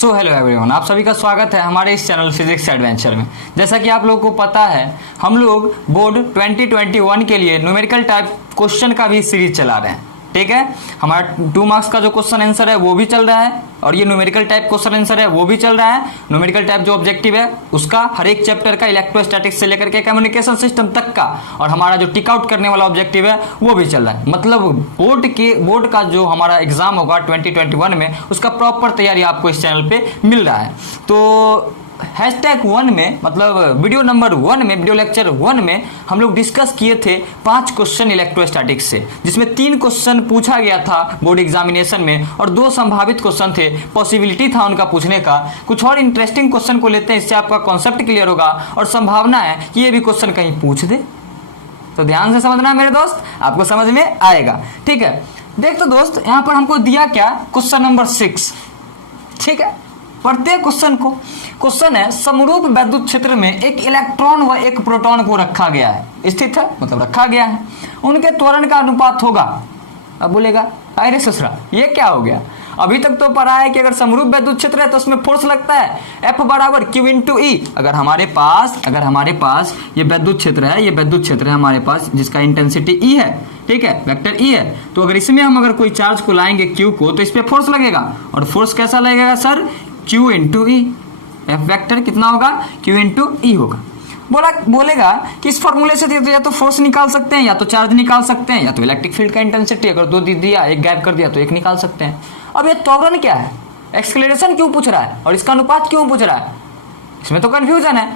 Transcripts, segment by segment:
So hello everyone, आप सभी का स्वागत है हमारे इस चैनल फिजिक्स एडवेंचर में। जैसा कि आप लोगों को पता है, हम लोग बोर्ड 2021 के लिए न्यूमेरिकल टाइप क्वेश्चन का भी सीरीज चला रहे हैं। ठीक है, हमारा 2 मार्क्स का जो क्वेश्चन आंसर है वो भी चल रहा है और ये न्यूमेरिकल टाइप क्वेश्चन आंसर है वो भी चल रहा है। न्यूमेरिकल टाइप जो ऑब्जेक्टिव है उसका हर एक चैप्टर का इलेक्ट्रोस्टैटिक्स से लेकर के कम्युनिकेशन सिस्टम तक का, और हमारा जो टिक आउट करने वाला ऑब्जेक्टिव है वो भी चल रहा है। मतलब बोर्ड का जो हमारा एग्जाम होगा 2021 में, उसका प्रॉपर तैयारी आपको इस चैनल पे मिल रहा है। तो #1 में, मतलब वीडियो नंबर 1 में, वीडियो लेक्चर 1 में हम लोग डिस्कस किए थे 5 क्वेश्चन इलेक्ट्रोस्टैटिक्स से, जिसमें 3 क्वेश्चन पूछा गया था बोर्ड एग्जामिनेशन में और 2 संभावित क्वेश्चन थे, पॉसिबिलिटी था उनका पूछने का। कुछ और इंटरेस्टिंग क्वेश्चन को लेते हैं, इससे आपका कॉन्सेप्ट क्लियर होगा और संभावना है कि ये भी क्वेश्चन कहीं पूछ दे। तो ध्यान से समझना मेरे दोस्त, आपको समझ में आएगा। ठीक है, देख तो दोस्त, यहाँ पर हमको दिया क्या, क्वेश्चन नंबर 6। ठीक है, प्रत्येक क्वेश्चन है, समरूप वैद्युत क्षेत्र में एक इलेक्ट्रॉन व एक प्रोटॉन को रखा गया है, स्थित है, मतलब रखा गया है, उनके त्वरण का अनुपात होगा। अब बोलेगा अरे ससुरा ये क्या हो गया, अभी तक तो पढ़ा है कि अगर समरूप वैद्युत क्षेत्र है तो उसमें फोर्स लगता है F बराबर Q इंटू E। अगर हमारे पास ये वैद्युत क्षेत्र है, ये वैद्युत क्षेत्र है हमारे पास, जिसका इंटेंसिटी E है, ठीक है, वेक्टर E है, तो अगर इसमें हम अगर कोई चार्ज को लाएंगे Q को, तो इस पे फोर्स लगेगा, और फोर्स कैसा लगेगा sir, Q into E। F vector कितना होगा, Q इंटू E होगा। बोलेगा कि इस फॉर्मूले से या तो फोर्स निकाल सकते हैं, या तो चार्ज निकाल सकते हैं, या तो इलेक्ट्रिक फील्ड का इंटेंसिटी अगर 2 दे दिया, एक गायब कर दिया तो एक निकाल सकते हैं। अब ये त्वरण क्या है, एक्सेलरेशन क्यों पूछ रहा है और इसका अनुपात क्यों पूछ रहा है, इसमें तो कंफ्यूजन है।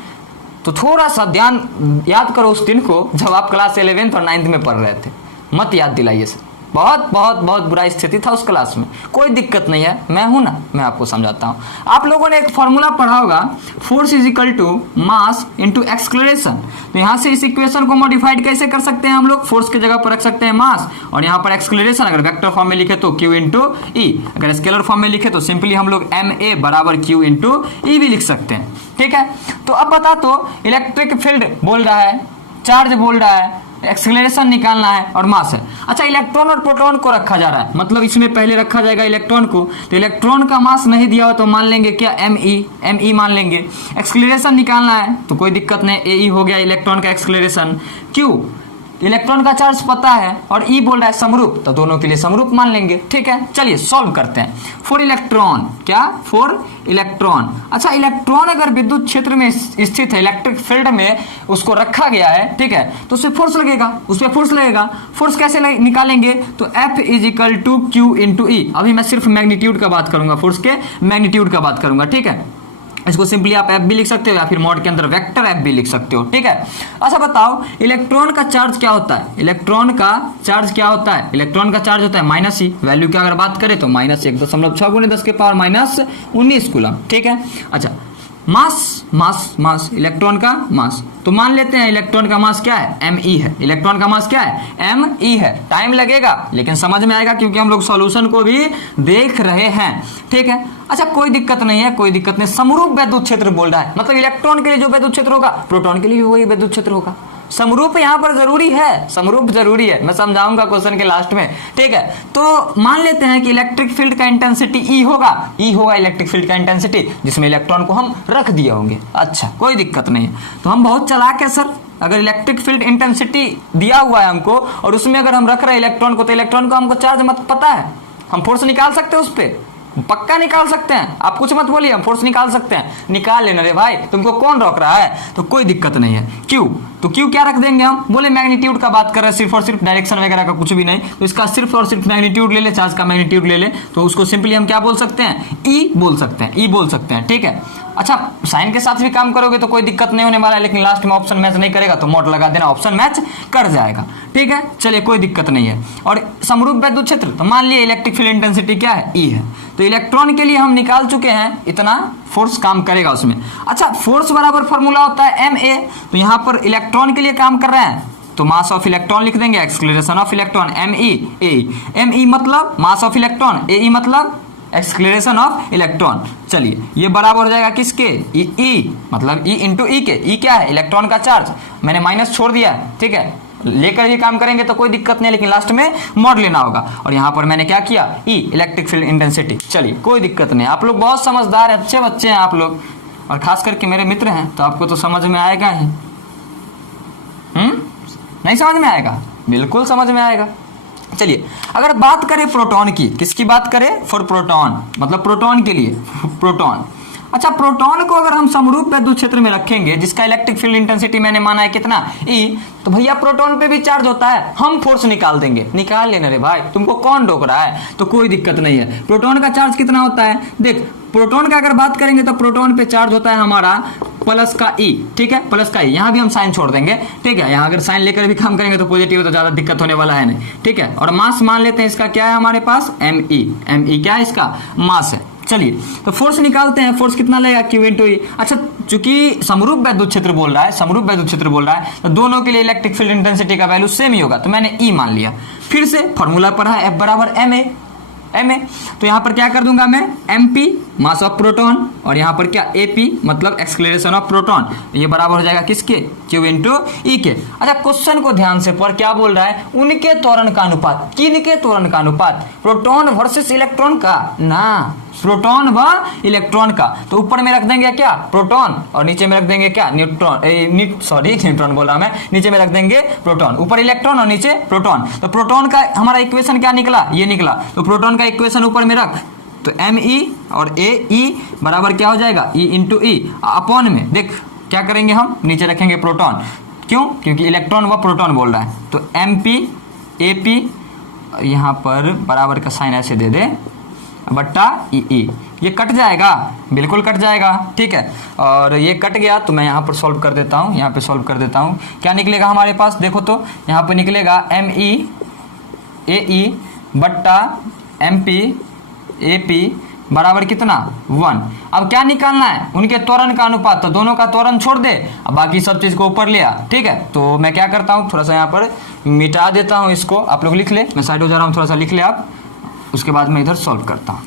तो थोड़ा सा ध्यान याद करो उस दिन को जब आप क्लास 11th और 9th में पढ़ रहे थे, मत याद दिलाइए सर, बहुत बुरा स्थिति था उस क्लास में। कोई दिक्कत नहीं है, मैं हूं ना, मैं आपको समझाता हूं। आप लोगों ने एक फॉर्मूला पढ़ा होगा, force is equal to mass into acceleration. तो यहां से इस इक्वेशन को मॉडिफाइड कैसे कर सकते हैं हम लोग, फोर्स की जगह पर रख सकते हैं मास, और यहां पर एक्सक्लेरेशन अगर वेक्टर फॉर्म में लिखे तो Q इंटू E, अगर स्केलर फॉर्म में लिखे तो सिंपली हम लोग ma बराबर Q इंटू E भी लिख सकते हैं। ठीक है, तो अब बता, तो इलेक्ट्रिक फील्ड बोल रहा है, चार्ज बोल रहा है, एक्सेलरेशन निकालना है और मास है। अच्छा, इलेक्ट्रॉन और प्रोटॉन को रखा जा रहा है, मतलब इसमें पहले रखा जाएगा इलेक्ट्रॉन को, तो इलेक्ट्रॉन का मास नहीं दिया हो तो मान लेंगे क्या, me मान लेंगे। एक्सेलरेशन निकालना है तो कोई दिक्कत नहीं, ae हो गया इलेक्ट्रॉन का एक्सेलरेशन। Q इलेक्ट्रॉन का चार्ज पता है और E बोल रहा है समरूप, तो दोनों के लिए समरूप मान लेंगे। ठीक है, चलिए सॉल्व करते हैं। फॉर इलेक्ट्रॉन, क्या, फॉर इलेक्ट्रॉन। अच्छा, इलेक्ट्रॉन अगर विद्युत क्षेत्र में स्थित है, इलेक्ट्रिक फील्ड में उसको रखा गया है, ठीक है, तो उससे फोर्स लगेगा, फोर्स कैसे निकालेंगे, तो F is equal to Q into E। अभी मैं सिर्फ मैग्नीट्यूड का बात करूंगा, फोर्स के मैग्नीट्यूड का बात करूंगा। ठीक है, इसको सिंपली आप F भी लिख सकते हो या फिर मॉड के अंदर वेक्टर F भी लिख सकते हो। ठीक है, अच्छा बताओ, इलेक्ट्रॉन का चार्ज क्या होता है, इलेक्ट्रॉन का चार्ज होता है -E। वैल्यू की अगर बात करें तो -1.6 × 10 के पावर -19 कूलम। ठीक है, अच्छा, मास इलेक्ट्रॉन का मास, तो मान लेते हैं इलेक्ट्रॉन का मास क्या है, me है। इलेक्ट्रॉन का मास क्या है, me है। टाइम लगेगा लेकिन समझ में आएगा क्योंकि हम लोग सॉल्यूशन को भी देख रहे हैं। ठीक है, अच्छा, कोई दिक्कत नहीं। समरूप वैद्युत क्षेत्र बोल रहा है, मतलब इलेक्ट्रॉन के लिए जो वैद्युत क्षेत्र होगा, प्रोटॉन के लिए भी वही वैद्युत क्षेत्र होगा। समरूप यहाँ पर जरूरी है, मैं समझाऊंगा क्वेश्चन के लास्ट में। ठीक है, तो मान लेते हैं कि इलेक्ट्रिक फील्ड का इंटेंसिटी E होगा इलेक्ट्रिक फील्ड का इंटेंसिटी, जिसमें इलेक्ट्रॉन को हम रख दिए होंगे। अच्छा, कोई दिक्कत नहीं है। तो हम बहुत चालाक है सर, अगर इलेक्ट्रिक फील्ड इंटेंसिटी दिया हुआ है हमको और उसमें अगर हम रख रहे हैं इलेक्ट्रॉन को, तो इलेक्ट्रॉन को हमको चार्ज मत पता है, हम फोर्स निकाल सकते हैं उस पर, पक्का निकाल सकते हैं। आप कुछ मत बोलिए, हम फोर्स निकाल सकते हैं, निकाल लेना रे भाई, तुमको कौन रोक रहा है, तो कोई दिक्कत नहीं है। Q, तो Q क्या रख देंगे हम, बोले मैग्नीट्यूड का बात कर रहे हैं, सिर्फ और सिर्फ डायरेक्शन वगैरह का कुछ भी नहीं, तो इसका सिर्फ और सिर्फ मैग्नीट्यूड ले ले, चार्ज का मैग्नीट्यूड ले ले, तो उसको सिंपली हम क्या बोल सकते हैं, E बोल सकते हैं। ठीक है, अच्छा, साइन के साथ भी काम करोगे तो कोई दिक्कत नहीं होने वाला है, लेकिन लास्ट में ऑप्शन मैच नहीं करेगा तो मोड लगा देना, ऑप्शन मैच कर जाएगा। ठीक है, चलिए कोई दिक्कत नहीं है। और समरूप वैद्युत क्षेत्र, तो मान लिया इलेक्ट्रिक फील्ड इंटेंसिटी क्या है, E है, तो इलेक्ट्रॉन के लिए हम निकाल चुके हैं, इतना फोर्स काम करेगा उसमें। अच्छा, फोर्स बराबर फॉर्मूला होता है ma, तो यहाँ पर इलेक्ट्रॉन के लिए काम कर रहे हैं तो मास ऑफ इलेक्ट्रॉन लिख देंगे, एक्सेलरेशन ऑफ इलेक्ट्रॉन me मतलब मास ऑफ इलेक्ट्रॉन, ae मतलब एक्सेलरेशन ऑफ इलेक्ट्रॉन। चलिए, ये बराबर हो जाएगा किसके, E मतलब E इंटू E के। E क्या है, इलेक्ट्रॉन का चार्ज, मैंने माइनस छोड़ दिया है। ठीक है, लेकर भी काम करेंगे तो कोई दिक्कत नहीं, लेकिन लास्ट में मॉड लेना होगा। और यहाँ पर मैंने क्या किया, ई इलेक्ट्रिक फील्ड इंटेंसिटी। चलिए कोई दिक्कत नहीं, आप लोग बहुत समझदार हैं, अच्छे बच्चे हैं आप लोग, और खास करके मेरे मित्र हैं, तो आपको तो समझ में आएगा ही। नहीं समझ में आएगा? बिल्कुल समझ में आएगा। चलिए अगर बात करें प्रोटॉन की, किसकी बात करें? फॉर प्रोटॉन, मतलब प्रोटॉन के लिए, प्रोटॉन। अच्छा, प्रोटॉन को अगर हम समरूप विद्युत क्षेत्र में रखेंगे जिसका इलेक्ट्रिक फील्ड इंटेंसिटी मैंने माना है कितना, ई, तो भैया प्रोटॉन पे भी चार्ज होता है, हम फोर्स निकाल देंगे। निकाल लेना रे भाई, तुमको कौन रोक रहा है? तो कोई दिक्कत नहीं है। प्रोटॉन का चार्ज कितना होता है? देख, प्रोटॉन का अगर बात करेंगे तो प्रोटॉन पे चार्ज होता है हमारा प्लस का ई, ठीक है, प्लस का ई। यहाँ भी हम साइन छोड़ देंगे, ठीक है, यहाँ अगर साइन लेकर भी काम करेंगे तो पॉजिटिव है, तो ज्यादा दिक्कत होने वाला है नहीं, ठीक है। और मास मान लेते हैं इसका क्या है हमारे पास, एम ई क्या है इसका, मास है। चलिए तो फोर्स निकालते हैं, फोर्स कितना लगेगा, क्यू इंटू ई। अच्छा, चूंकि समरूप वैद्युत क्षेत्र बोल रहा है, समरूप वैद्युत क्षेत्र बोल रहा है, तो दोनों के लिए इलेक्ट्रिक फील्ड इंटेंसिटी का वैल्यू सेम ही होगा, तो मैंने ई मान लिया। फिर से फॉर्मूला पढ़ा है, एफ बराबर एम ए, तो यहाँ पर क्या कर दूंगा मैं, m p mass of proton, और यहाँ पर क्या, ए पी मतलब एक्सलेरेशन ऑफ प्रोटॉन, ये बराबर हो जाएगा किसके, क्यू इंटू ई के। अच्छा, क्वेश्चन को ध्यान से पढ़, क्या बोल रहा है, उनके त्वरण का अनुपात, किनके त्वरण का अनुपात, प्रोटॉन वर्सेस इलेक्ट्रॉन का ना, प्रोटॉन व इलेक्ट्रॉन का। तो ऊपर में रख देंगे क्या, प्रोटॉन, और नीचे में रख देंगे क्या, न्यूट्रॉन, न्यूट्रॉन बोला मैं, नीचे में रख देंगे प्रोटॉन, ऊपर इलेक्ट्रॉन और नीचे प्रोटॉन। तो प्रोटॉन का हमारा इक्वेशन क्या निकला, ये निकला। तो प्रोटॉन का इक्वेशन ऊपर में रख, तो एम ई और ए ई बराबर क्या हो जाएगा, ई इंटू ई अपॉन में, देख क्या करेंगे हम, नीचे रखेंगे प्रोटॉन, क्यों, क्योंकि इलेक्ट्रॉन व प्रोटॉन बोल रहा है। तो एम पी ए पी, यहाँ पर बराबर का साइन ऐसे दे दे, बट्टा ई, ये कट जाएगा, बिल्कुल कट जाएगा, ठीक है। और ये कट गया तो मैं यहाँ पर सॉल्व कर देता हूँ, यहाँ पे सॉल्व कर देता हूँ। क्या निकलेगा हमारे पास, देखो तो यहाँ पे निकलेगा एम ई ए ई बट्टा एम पी ए पी बराबर कितना, 1। अब क्या निकालना है, उनके त्वरण का अनुपात, तो दोनों का त्वरण छोड़ दे, अब बाकी सब चीज़ को ऊपर लिया, ठीक है। तो मैं क्या करता हूँ, थोड़ा सा यहाँ पर मिटा देता हूँ इसको, आप लोग लिख ले, मैं साइड हो जा रहा हूँ, थोड़ा सा लिख ले आप, उसके बाद मैं इधर सॉल्व करता हूँ।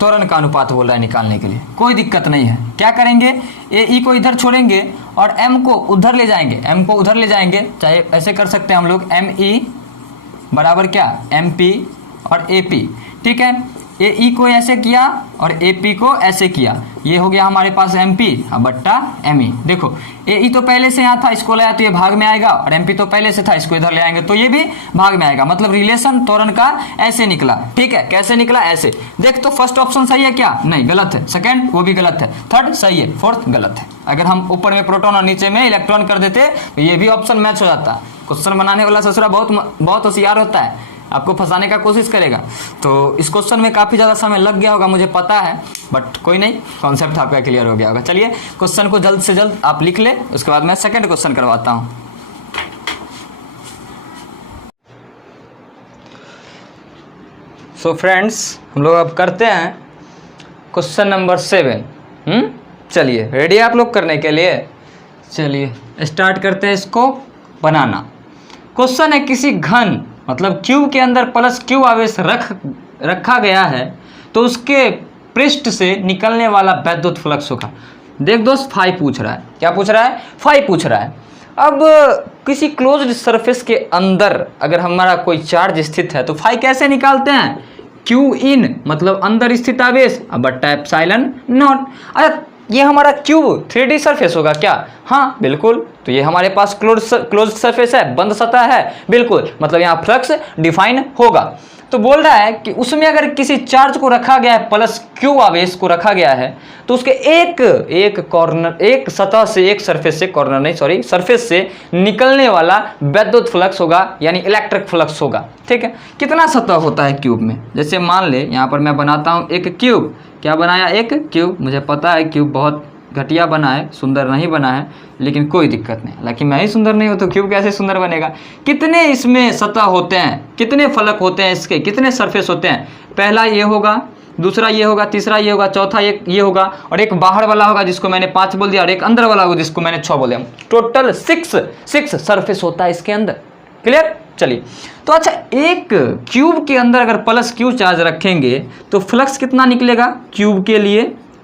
त्वरण का अनुपात बोल रहा है निकालने के लिए, कोई दिक्कत नहीं है। क्या करेंगे, ए ई को इधर छोड़ेंगे और एम को उधर ले जाएंगे, एम को उधर ले जाएंगे, चाहे ऐसे कर सकते हैं हम लोग, एम ई बराबर क्या, एम पी और ए पी, ठीक है। ए ई को ऐसे किया और ए पी को ऐसे किया, ये हो गया हमारे पास एम पी बट्टा एम ई। देखो ए ई तो पहले से यहाँ था, इसको लाया तो ये भाग में आएगा, और एम पी तो पहले से था, इसको इधर ले आएंगे तो ये भी भाग में आएगा। मतलब रिलेशन त्वरण का ऐसे निकला, ठीक है। कैसे निकला, ऐसे देख। तो फर्स्ट ऑप्शन सही है क्या, नहीं, गलत है। सेकंड वो भी गलत है, थर्ड सही है, फोर्थ गलत है। अगर हम ऊपर में प्रोटॉन और नीचे में इलेक्ट्रॉन कर देते तो ये भी ऑप्शन मैच हो जाता। क्वेश्चन बनाने वाला ससुरा बहुत होशियार होता है, आपको फंसाने का कोशिश करेगा। तो इस क्वेश्चन में काफ़ी ज़्यादा समय लग गया होगा, मुझे पता है, बट कोई नहीं, कॉन्सेप्ट आपका क्लियर हो गया होगा। चलिए क्वेश्चन को जल्द से जल्द आप लिख ले, उसके बाद मैं सेकंड क्वेश्चन करवाता हूँ। सो फ्रेंड्स, हम लोग अब करते हैं क्वेश्चन नंबर 7। चलिए रेडी है आप लोग करने के लिए? चलिए स्टार्ट करते हैं इसको बनाना। क्वेश्चन है, किसी घन मतलब क्यूब के अंदर प्लस क्यू आवेश रखा गया है तो उसके पृष्ठ से निकलने वाला वैद्युत फ्लक्स होगा। देख दोस्त, फाई पूछ रहा है, क्या पूछ रहा है, फाई पूछ रहा है। अब किसी क्लोज्ड सरफेस के अंदर अगर हमारा कोई चार्ज स्थित है तो फाई कैसे निकालते हैं, क्यू इन मतलब अंदर स्थित आवेश बट्टा एप्सिलॉन नॉट। अरे ये हमारा क्यूब 3D सरफेस होगा क्या, हाँ बिल्कुल। तो ये हमारे पास क्लोज सरफेस है, बंद सतह है, बिल्कुल, मतलब यहाँ फ्लक्स डिफाइन होगा। तो बोल रहा है कि उसमें अगर किसी चार्ज को रखा गया है, प्लस क्यू आवेश को रखा गया है, तो उसके एक कॉर्नर, एक सतह से, एक सरफेस से, कॉर्नर नहीं सॉरी, सरफेस से निकलने वाला वैद्युत फ्लक्स होगा, यानी इलेक्ट्रिक फ्लक्स होगा, ठीक है। कितना सतह होता है क्यूब में, जैसे मान ले यहाँ पर मैं बनाता हूँ एक क्यूब, क्या बनाया, एक क्यूब। मुझे पता है क्यूब बहुत घटिया बना है, सुंदर नहीं बना है, लेकिन कोई दिक्कत नहीं, हालांकि मैं ही सुंदर नहीं हूँ तो क्यूब कैसे सुंदर बनेगा। कितने इसमें सतह होते हैं, कितने फलक होते हैं इसके, कितने सरफेस होते हैं, पहला ये होगा, दूसरा ये होगा, तीसरा ये होगा, चौथा ये होगा, और एक बाहर वाला होगा जिसको मैंने 5 बोल दिया, और एक अंदर वाला होगा जिसको मैंने 6 बोल दिया। टोटल 6 सरफेस होता है इसके अंदर, क्लियर। चलिए तो अच्छा, एक क्यूब के अंदर अगर प्लस क्यू चार्ज रखेंगे तो फ्लक्स कितना निकलेगा क्यूब के लिए,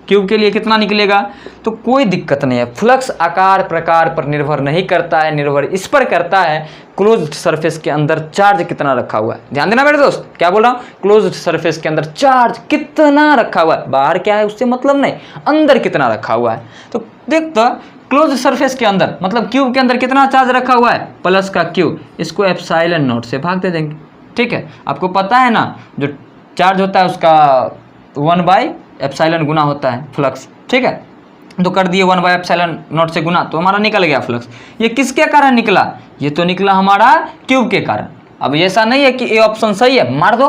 क्यूब के लिए कितना निकलेगा। तो कोई दिक्कत नहीं है, फ्लक्स आकार प्रकार पर निर्भर नहीं करता है, निर्भर इस पर करता है क्लोज्ड सरफेस के अंदर चार्ज कितना रखा हुआ है। ध्यान देना मेरे दोस्त, क्या बोल रहा हूँ, क्लोज्ड सरफेस के अंदर चार्ज कितना रखा हुआ है, बाहर क्या है उससे मतलब नहीं, अंदर कितना रखा हुआ है। तो देख तो क्लोज सरफेस के अंदर मतलब क्यूब के अंदर कितना चार्ज रखा हुआ है, प्लस का क्यू, इसको एप्सिलॉन नॉट से भाग दे देंगे। ठीक है, आपको पता है ना जो चार्ज होता है उसका 1/एप्सिलॉन गुना होता है फ्लक्स। ठीक है, तो कर दिए 1/एप्सिलॉन नॉट से गुना, तो हमारा निकल गया फ्लक्स। ये किसके कारण निकला, ये तो निकला हमारा क्यूब के कारण। अब ऐसा नहीं है कि ये ऑप्शन सही है, मार दो,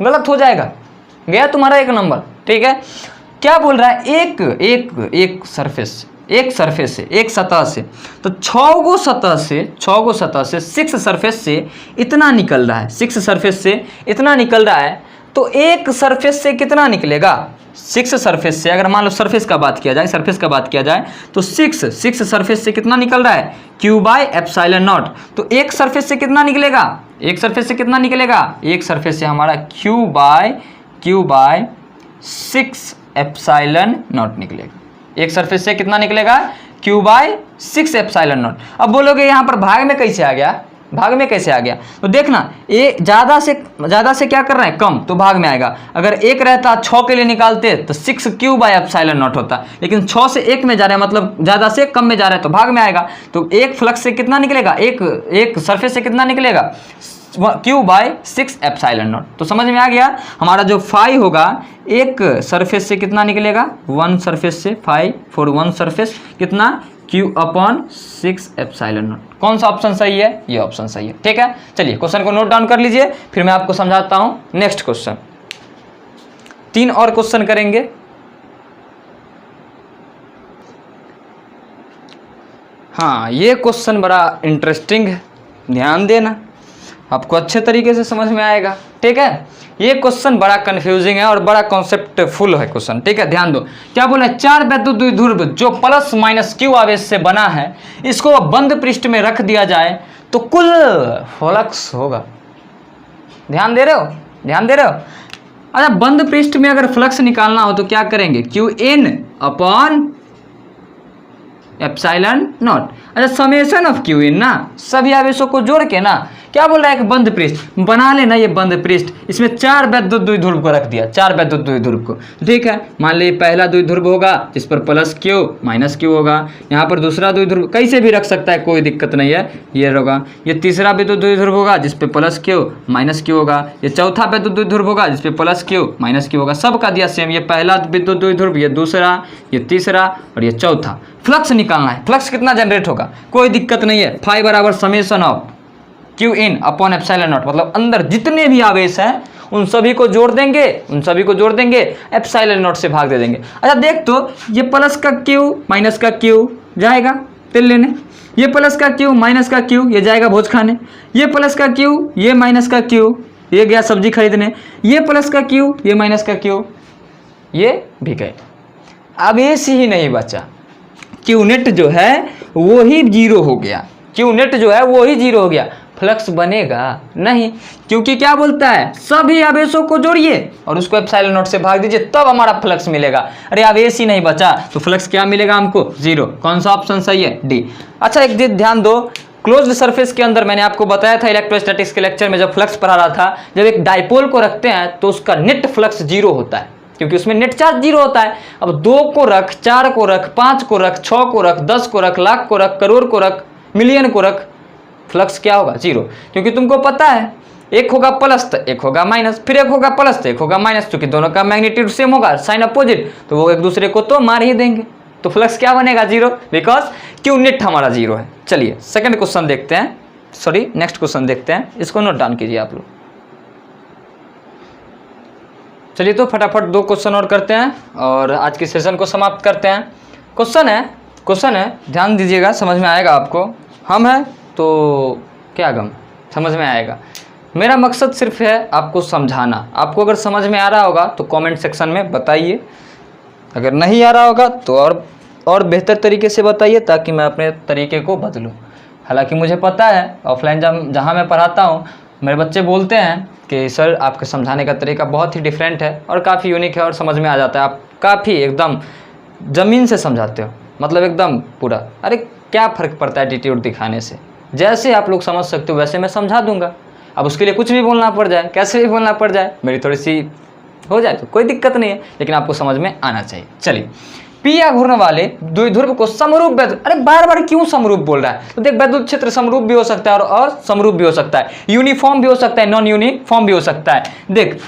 गलत हो जाएगा, गया तुम्हारा 1 नंबर। ठीक है, क्या बोल रहा है, एक सरफेस से एक सतह से, तो 6 गो सतह से 6 सरफेस से इतना निकल रहा है, 6 सरफेस से इतना निकल रहा है। तो एक सरफेस से कितना निकलेगा, 6 सरफेस से, अगर मान लो सरफेस का बात किया जाए तो 6 सरफेस से कितना निकल रहा है, Q/एप्सिलॉन नॉट। तो एक सरफेस से कितना निकलेगा, एक सरफेस से हमारा Q/6 एप्सिलॉन नॉट निकलेगा। एक सरफेस से कितना निकलेगा, Q/6 एप्सिलॉन नॉट। अब बोलोगे यहाँ पर भाग में कैसे आ गया, तो देखना ये ज़्यादा से क्या कर रहे हैं, कम, तो भाग में आएगा। अगर एक रहता 6 के लिए निकालते तो 6 Q/एप्सिलॉन नॉट होता, लेकिन 6 से 1 में जा रहा है मतलब ज़्यादा से कम में जा रहा है तो भाग में आएगा। तो एक फ्लक्स से कितना निकलेगा, एक सरफेस से कितना निकलेगा, Q/6 एप्सिलॉन नॉट। तो समझ में आ गया, हमारा जो फाई होगा एक सरफेस से कितना निकलेगा, 1 सरफेस से, फाई फॉर 1 सरफेस कितना, Q/6 एप्सिलॉन नॉट। कौन सा ऑप्शन सही है, ये ऑप्शन सही है। ठीक है, चलिए क्वेश्चन को नोट डाउन कर लीजिए, फिर मैं आपको समझाता हूं नेक्स्ट क्वेश्चन। 3 और क्वेश्चन करेंगे। हाँ, ये क्वेश्चन बड़ा इंटरेस्टिंग है, ध्यान देना, आपको अच्छे तरीके से समझ में आएगा। ठीक है, ये क्वेश्चन बड़ा कंफ्यूजिंग है और बड़ा कॉन्सेप्ट फुल है क्वेश्चन। ठीक है, ध्यान दो, क्या बोला है, 4 वैद्युत द्विध्रुव जो प्लस माइनस क्यू आवेश से बना है, इसको बंद पृष्ठ में रख दिया जाए तो कुल फ्लक्स होगा। ध्यान दे रहे हो। अच्छा, बंद पृष्ठ में अगर फ्लक्स निकालना हो तो क्या करेंगे, Qn/एप्सिलॉन नॉट। अच्छा, समेशन ऑफ Qn ना, सभी आवेशों को जोड़ के ना, क्या बोल रहा है, एक बंद पृष्ठ बना लेना, ये बंद पृष्ठ, इसमें 4 वैद्युत द्विध्रुव को रख दिया, 4 वैद्युत द्विध्रुव को। ठीक है, मान लीजिए पहला द्विध्रुव होगा जिस पर प्लस क्यू माइनस क्यू होगा, यहाँ पर दूसरा द्विध्रुव कैसे भी रख सकता है, कोई दिक्कत नहीं है, ये होगा। ये तीसरा वैद्युत द्विध्रुव होगा जिस पे प्लस क्यू माइनस क्यू होगा, ये चौथा वैद्युत द्विध्रुव होगा जिस पे प्लस क्यू माइनस क्यू होगा, सबका दिया सेम, ये पहला विद्युत द्विध्रुव, ये दूसरा, ये तीसरा और ये चौथा। फ्लक्स निकालना है, फ्लक्स कितना जनरेट होगा, कोई दिक्कत नहीं है, फाई बराबर समेशन ऑफ Qn/एप्सिलॉन नॉट, मतलब अंदर जितने भी आवेश हैं उन सभी को जोड़ देंगे, एप्सिलॉन नॉट से भाग दे देंगे। अच्छा देख, तो ये प्लस का क्यू माइनस का क्यू जाएगा तेल लेने, ये प्लस का क्यू माइनस का क्यू ये जाएगा भोज खाने, ये प्लस का क्यू ये माइनस का क्यू ये गया सब्जी खरीदने, ये प्लस का क्यू ये माइनस का क्यू ये भी गए। आवेश ही नहीं बचा, क्यू नेट जो है वो ही जीरो हो गया, फ्लक्स बनेगा नहीं, क्योंकि क्या बोलता है, सभी आवेशों को जोड़िए और उसको एप्सिलॉन नॉट से भाग दीजिए तब हमारा फ्लक्स मिलेगा। अरे आवेश ही नहीं बचा तो फ्लक्स क्या मिलेगा हमको, 0। कौन सा ऑप्शन सही है, डी। अच्छा, एक चीज ध्यान दो, क्लोज्ड सरफेस के अंदर मैंने आपको बताया था इलेक्ट्रोस्टैटिक्स के लेक्चर में, जब फ्लक्स पढ़ा रहा था, जब एक डाइपोल को रखते हैं तो उसका नेट फ्लक्स 0 होता है, क्योंकि उसमें नेट चार्ज 0 होता है। अब 2 को रख, 4 को रख, 5 को रख, 6 को रख, 10 को रख, लाख को रख, करोड़ को रख, मिलियन को रख, फ्लक्स क्या होगा, 0। क्योंकि तुमको पता है एक होगा प्लस तो एक होगा माइनस, फिर एक होगा प्लस तो एक होगा माइनस, क्योंकि दोनों का मैग्नीट्यूड सेम होगा, साइन अपोजिट, तो वो एक दूसरे को तो मार ही देंगे, तो फ्लक्स क्या बनेगा, 0, बिकॉज क्यू नेट हमारा 0 है। चलिए सेकंड क्वेश्चन देखते हैं, नेक्स्ट क्वेश्चन देखते हैं, इसको नोट डाउन कीजिए आप लोग। चलिए तो फटाफट 2 क्वेश्चन और करते हैं और आज के सेशन को समाप्त करते हैं। क्वेश्चन है, ध्यान दीजिएगा, समझ में आएगा आपको, हम है तो क्या गम, समझ में आएगा। मेरा मकसद सिर्फ है आपको समझाना, आपको अगर समझ में आ रहा होगा तो कमेंट सेक्शन में बताइए, अगर नहीं आ रहा होगा तो और बेहतर तरीके से बताइए ताकि मैं अपने तरीके को बदलूं। हालांकि मुझे पता है ऑफलाइन जहाँ मैं पढ़ाता हूँ मेरे बच्चे बोलते हैं कि सर आपके समझाने का तरीका बहुत ही डिफरेंट है और काफ़ी यूनिक है और समझ में आ जाता है, आप काफ़ी एकदम ज़मीन से समझाते हो, मतलब एकदम पूरा। अरे क्या फ़र्क पड़ता है एटीट्यूड दिखाने से, जैसे आप लोग समझ सकते हो वैसे मैं समझा दूंगा। अब उसके लिए कुछ भी बोलना पड़ जाए, कैसे भी बोलना पड़ जाए, मेरी थोड़ी सी हो जाए तो कोई दिक्कत नहीं है, लेकिन आपको समझ में आना चाहिए। चलिए, पी आघूर्ण वाले द्विध्रुव को समरूप वैद्युत, अरे बार बार क्यों समरूप बोल रहा है? तो देख, वैद्युत क्षेत्र समरूप भी हो सकता है और समरूप भी हो सकता है, यूनिफॉर्म भी हो सकता है, नॉन यूनिफॉर्म भी हो सकता है। देख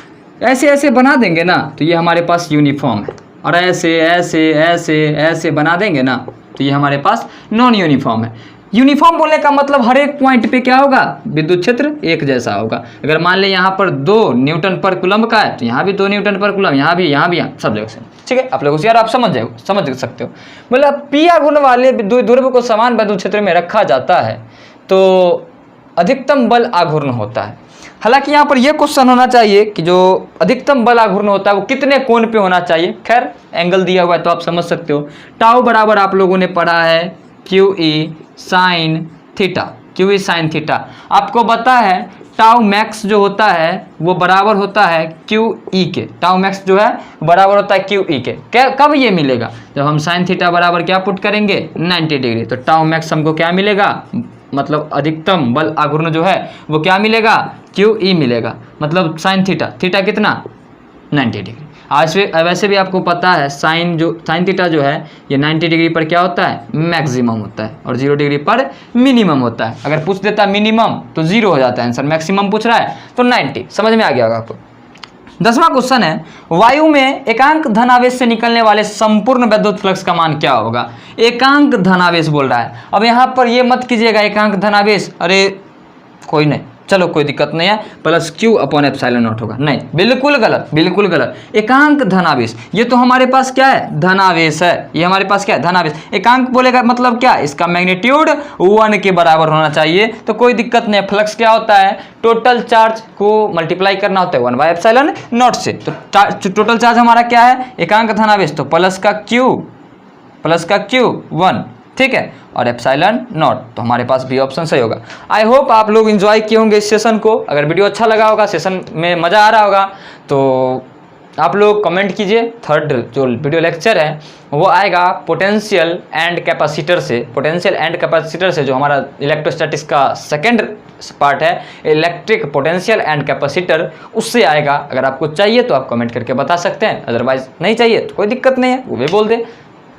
ऐसे ऐसे बना देंगे ना तो ये हमारे पास यूनिफॉर्म है, और ऐसे ऐसे ऐसे ऐसे बना देंगे ना तो ये हमारे पास नॉन यूनिफॉर्म है। यूनिफॉर्म बोलने का मतलब हर एक पॉइंट पे क्या होगा, विद्युत क्षेत्र एक जैसा होगा। अगर मान ले यहाँ पर 2 न्यूटन पर कूलम्ब का है तो यहाँ भी 2 न्यूटन पर कूलम्ब, यहाँ भी सब जगह से। ठीक है, आप लोग यार आप समझ सकते हो। मतलब पी आघूर्ण वाले द्विध्रुव को समान विद्युत क्षेत्र में रखा जाता है तो अधिकतम बल आघूर्ण होता है। हालांकि यहाँ पर यह क्वेश्चन होना चाहिए कि जो अधिकतम बल आघूर्ण होता है वो कितने कोण पे होना चाहिए। खैर एंगल दिया हुआ है तो आप समझ सकते हो। टाउ बराबर आप लोगों ने पढ़ा है QE sin theta, QE sin theta. आपको पता है टाउ मैक्स जो होता है वो बराबर होता है QE के। टाउ मैक्स जो है बराबर होता है QE के। कब ये मिलेगा? जब हम sin थीटा बराबर क्या पुट करेंगे 90 डिग्री, तो टाउ मैक्स हमको क्या मिलेगा, मतलब अधिकतम बल आघूर्ण जो है वो क्या मिलेगा, QE मिलेगा। मतलब sin थीटा कितना 90 डिग्री। आज वैसे भी आपको पता है sin थीटा जो है ये 90 डिग्री पर क्या होता है, मैक्सिमम होता है, और 0 डिग्री पर मिनिमम होता है। अगर पूछ देता है मिनिमम तो 0 हो जाता है आंसर, मैक्सिमम पूछ रहा है तो 90। समझ में आ गया होगा आपको। 10वां क्वेश्चन है, वायु में एकांक धनावेश से निकलने वाले संपूर्ण विद्युत फ्लक्स का मान क्या होगा? एकांक धनावेश बोल रहा है। अब यहाँ पर ये मत कीजिएगा एकांक धनावेश, अरे कोई नहीं, चलो कोई दिक्कत नहीं है, plus Q upon epsilon not होगा। नहीं, बिल्कुल गलत, बिल्कुल गलत। एकांक धनावेश, ये तो हमारे पास क्या है, धनावेश है। ये हमारे पास क्या है, धनावेश। एकांक बोलेगा मतलब क्या, इसका मैग्नीट्यूड 1 के बराबर होना चाहिए, तो कोई दिक्कत नहीं है। फ्लक्स क्या होता है, टोटल चार्ज को मल्टीप्लाई करना होता है 1 बाय एप्सिलॉन नॉट से। तो टोटल चार्ज हमारा क्या है, एकांक धनावेश, तो प्लस का Q 1, ठीक है, और एप्सिलॉन नॉट, तो हमारे पास बी ऑप्शन सही होगा। आई होप आप लोग एंजॉय किए होंगे इस सेशन को। अगर वीडियो अच्छा लगा होगा, सेशन में मज़ा आ रहा होगा, तो आप लोग कमेंट कीजिए। थर्ड जो वीडियो लेक्चर है वो आएगा पोटेंशियल एंड कैपेसिटर से। पोटेंशियल एंड कैपेसिटर से जो हमारा इलेक्ट्रोस्टैटिक्स का सेकेंड पार्ट है, इलेक्ट्रिक पोटेंशियल एंड कैपेसिटर, उससे आएगा। अगर आपको चाहिए तो आप कमेंट करके बता सकते हैं, अदरवाइज नहीं चाहिए तो कोई दिक्कत नहीं है, वो भी बोल दे।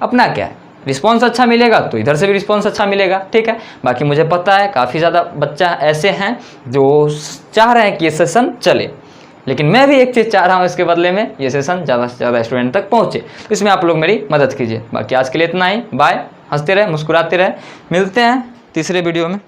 अपना क्या है, रिस्पॉन्स अच्छा मिलेगा तो इधर से भी रिस्पॉन्स अच्छा मिलेगा, ठीक है। बाकी मुझे पता है काफ़ी ज़्यादा बच्चा ऐसे हैं जो चाह रहे हैं कि ये सेशन चले, लेकिन मैं भी एक चीज़ चाह रहा हूँ इसके बदले में, ये सेशन ज़्यादा से ज़्यादा स्टूडेंट तक पहुँचे। इसमें आप लोग मेरी मदद कीजिए। बाकी आज के लिए इतना ही, बाय। हंसते रहे, मुस्कुराते रहे, मिलते हैं तीसरे वीडियो में।